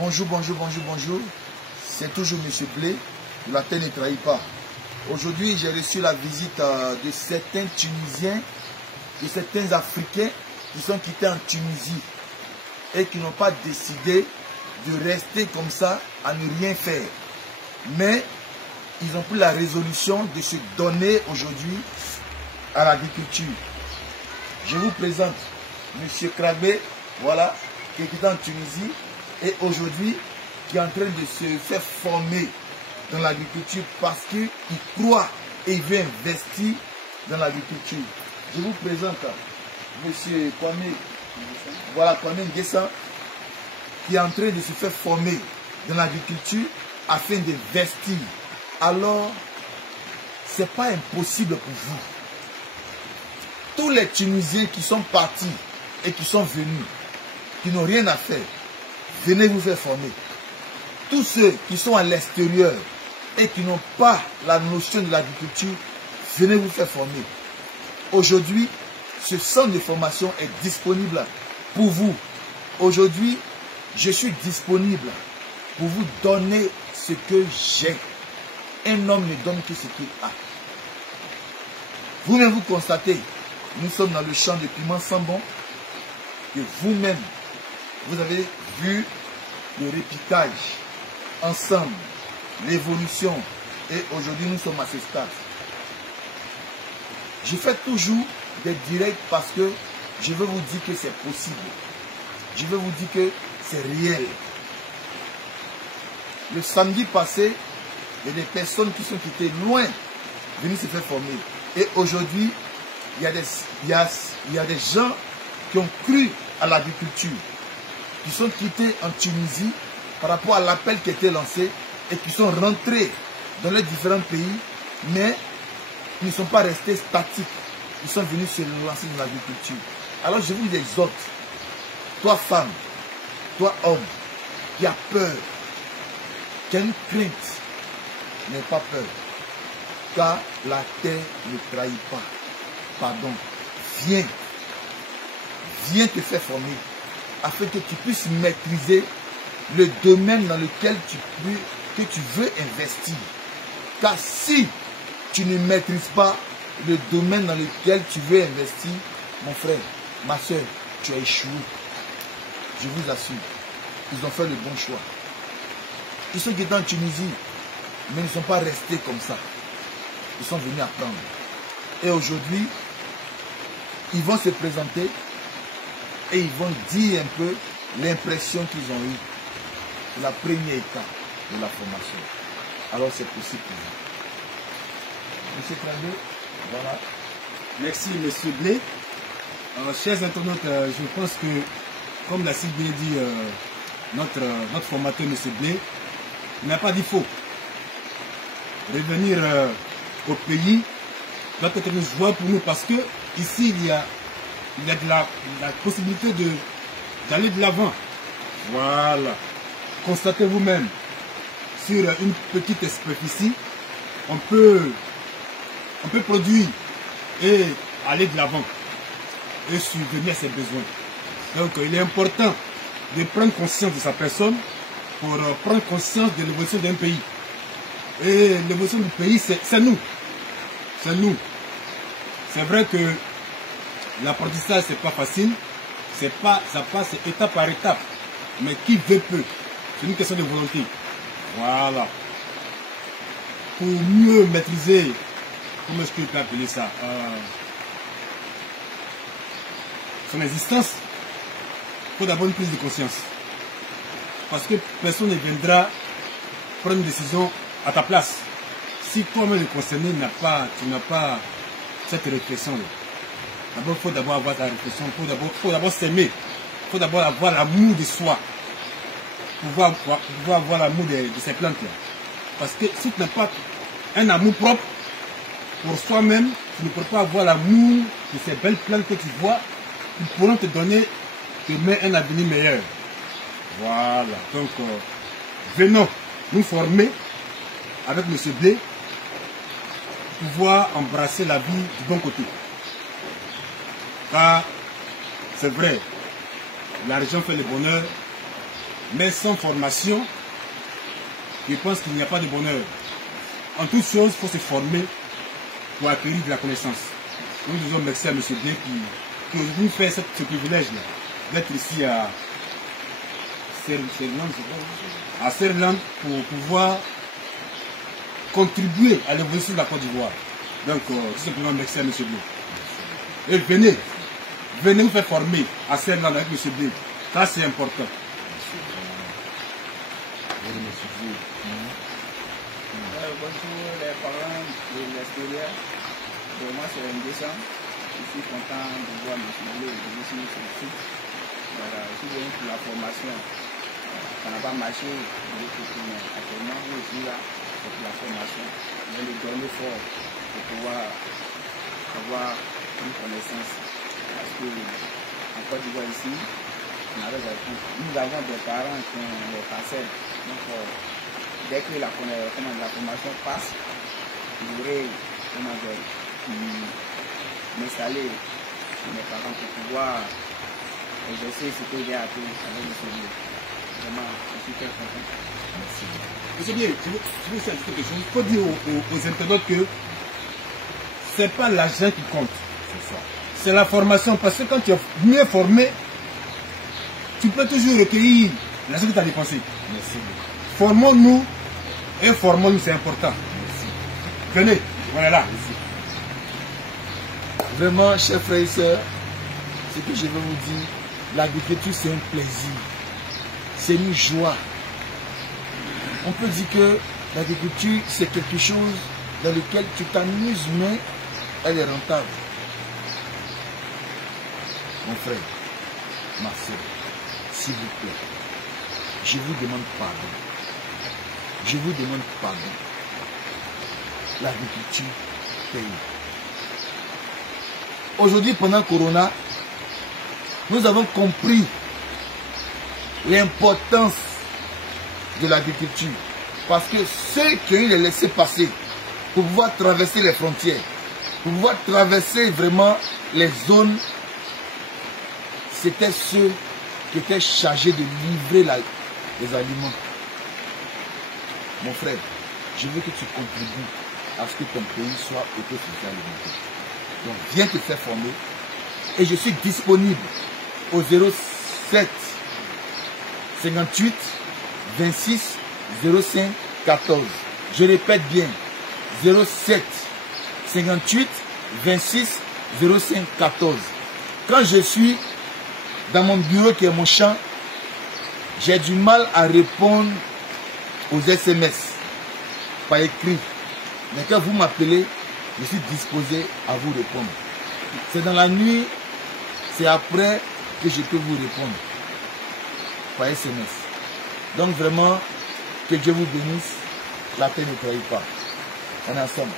Bonjour, bonjour, bonjour, bonjour. C'est toujours M. Blé. La terre ne trahit pas. Aujourd'hui, j'ai reçu la visite de certains Tunisiens, de certains Africains qui sont quittés en Tunisie et qui n'ont pas décidé de rester comme ça à ne rien faire. Mais ils ont pris la résolution de se donner aujourd'hui à l'agriculture. Je vous présente M. Krabé, voilà, qui est quitté en Tunisie et aujourd'hui qui est en train de se faire former dans l'agriculture parce qu'il croit et il veut investir dans l'agriculture. Je vous présente M. Kwame, voilà, Kwame Nguessan, qui est en train de se faire former dans l'agriculture afin d'investir. Alors, ce n'est pas impossible pour vous. Tous les Tunisiens qui sont partis et qui sont venus, qui n'ont rien à faire, venez vous faire former. Tous ceux qui sont à l'extérieur et qui n'ont pas la notion de l'agriculture, venez vous faire former. Aujourd'hui, ce centre de formation est disponible pour vous. Aujourd'hui, je suis disponible pour vous donner ce que j'ai. Un homme ne donne que ce qu'il a. Vous-même vous constatez, nous sommes dans le champ de piment sans bon, que vous-même, vous avez vu le repiquage ensemble, l'évolution, et aujourd'hui nous sommes à ce stade. Je fais toujours des directs parce que je veux vous dire que c'est possible. Je veux vous dire que c'est réel. Le samedi passé, il y a des personnes qui sont quittées loin, venues se faire former. Et aujourd'hui, il y a des gens qui ont cru à l'agriculture, qui sont quittés en Tunisie par rapport à l'appel qui a été lancé et qui sont rentrés dans les différents pays, mais ils ne sont pas restés statiques. Ils sont venus se lancer dans l'agriculture. Alors je vous exhorte, toi femme, toi homme, qui a peur, qui a une crainte, n'aie pas peur, car la terre ne trahit pas. Pardon, viens te faire former, afin que tu puisses maîtriser le domaine dans lequel tu veux investir. Car si tu ne maîtrises pas le domaine dans lequel tu veux investir, mon frère, ma soeur, tu as échoué. Je vous assure, ils ont fait le bon choix. Ils sont quittés en Tunisie, mais ils ne sont pas restés comme ça. Ils sont venus apprendre. Et aujourd'hui, ils vont se présenter et ils vont dire un peu l'impression qu'ils ont eue. La première étape de la formation. Alors c'est possible pour vous. Monsieur Krabé, voilà. Merci Monsieur Blé. Chers internautes, je pense que, comme l'a si bien dit notre formateur Monsieur Blé, il n'a pas dit faux. Revenir au pays doit être une joie pour nous parce que ici il y a de la possibilité d'aller de l'avant. Voilà. Constatez vous-même, sur une petite superficie, on peut produire et aller de l'avant et subvenir à ses besoins. Donc il est important de prendre conscience de sa personne pour prendre conscience de l'évolution d'un pays. Et l'évolution du pays, c'est nous. C'est nous. C'est vrai que l'apprentissage, c'est pas facile. Ça passe étape par étape. Mais qui veut peut. C'est une question de volonté. Voilà. Pour mieux maîtriser, comment est-ce que je peux appeler ça, son existence, il faut d'abord une prise de conscience. Parce que personne ne viendra prendre une décision à ta place. Si toi-même le concerné, tu n'as pas cette réflexion-là. D'abord, il faut d'abord avoir ta réflexion, il faut d'abord s'aimer, il faut d'abord avoir l'amour de soi, pour pouvoir avoir l'amour de ces plantes-là. Parce que si tu n'as pas un amour propre pour soi-même, tu ne peux pas avoir l'amour de ces belles plantes que tu vois, qui pourront te donner demain un avenir meilleur. Voilà, donc venons nous former avec M. Blé pour pouvoir embrasser la vie du bon côté. Car c'est vrai, l'argent fait le bonheur, Mais sans formation, je pense qu'il n'y a pas de bonheur. En toute chose, il faut se former pour acquérir de la connaissance. Nous disons merci à M. D qui nous fait ce privilège-là d'être ici à Serland pour pouvoir contribuer à l'évolution de la Côte d'Ivoire. Donc, tout simplement merci à M. D. Et venez vous faire former à Serland avec M. D. Ça, c'est important. Bonjour les parents de l'extérieur. Moi c'est Ndessan. Je suis content de voir M. Blé ici sur le site. Voilà, je suis venu pour la formation. Ça n'a pas marché de l'autre côté, mais actuellement je suis là pour la formation. Je vais le donner fort pour pouvoir avoir une connaissance. Parce que en Côte d'Ivoire ici, nous avons des parents qui ont des parcelles. Donc, dès que la formation passe, j'aurai m'installer chez mes parents pour pouvoir exercer ce que j'ai appris avec le Seigneur. Vraiment, je suis très content. Merci. Monsieur Bien, je veux dire quelque chose. Il faut dire aux internautes que ce n'est pas l'argent qui compte. C'est ça. C'est la formation. Parce que quand tu es mieux formé, tu peux toujours recueillir l'argent que tu as dépensé. Merci. Formons-nous et formons-nous, c'est important. Merci. Venez, voilà là. Vraiment, chers frères et sœurs, ce que je veux vous dire, l'agriculture c'est un plaisir, c'est une joie. On peut dire que l'agriculture c'est quelque chose dans lequel tu t'amuses, mais elle est rentable. Mon frère, ma soeur, s'il vous plaît, je vous demande pardon. Je vous demande pardon. L'agriculture paye. Aujourd'hui, pendant Corona, nous avons compris l'importance de l'agriculture. Parce que ceux qui ont eu les laissés passer pour pouvoir traverser les frontières, pour pouvoir traverser vraiment les zones, c'était ceux qui étaient chargés de livrer les aliments. Mon frère, je veux que tu contribues à ce que ton pays soit autosuffisant alimentaire. Donc viens te faire former et je suis disponible au 07 58 26 05 14. Je répète bien, 07 58 26 05 14. Quand je suis dans mon bureau qui est mon champ, j'ai du mal à répondre aux SMS par écrit. Mais quand vous m'appelez, je suis disposé à vous répondre. C'est dans la nuit, c'est après que je peux vous répondre par SMS. Donc vraiment, que Dieu vous bénisse. La paix ne trahit pas. On est ensemble.